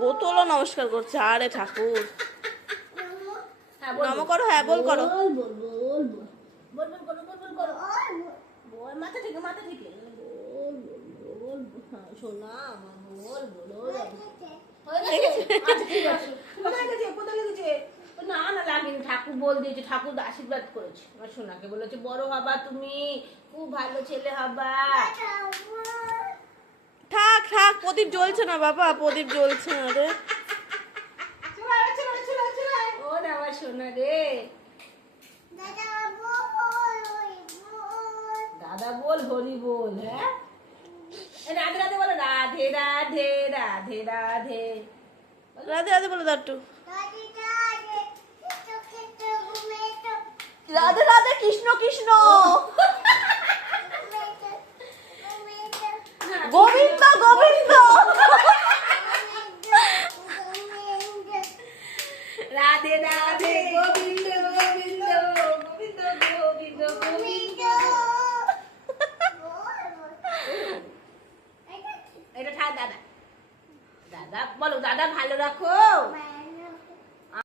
বোতলও নমস্কার করছে। আরে ঠাকুর নম করো। হ্যাঁ বল করো। মাথা থেকে সোনা আমার বল বল না না লাগেনি, ঠাকুর বল দিয়েছে, ঠাকুর আশীর্বাদ করেছে আমার সোনাকে, বলেছে বড় হবা তুমি, খুব ভালো ছেলে হবা। থাক থাক, প্রদীপ জ্বলছে না বাবা, প্রদীপ জ্বলছে না রে। ও না আমার সোনা রে, দাদা বল হরি বল। হ্যাঁ রাধে রাধে বলো, রাধে রাধে রাধে রাধে রাধে রাধে বলে দাও একটু। রাধে রাধে কৃষ্ণ কৃষ্ণ গোবিন্দ গোবিন্দ। রাধে রাধে গোবিন্দ গোবিন্দ গোবিন্দ গোবিন্দ গোবিন্দ। এটা ঠাক দাদা, দাদা বলো দাদা ভালো রাখো।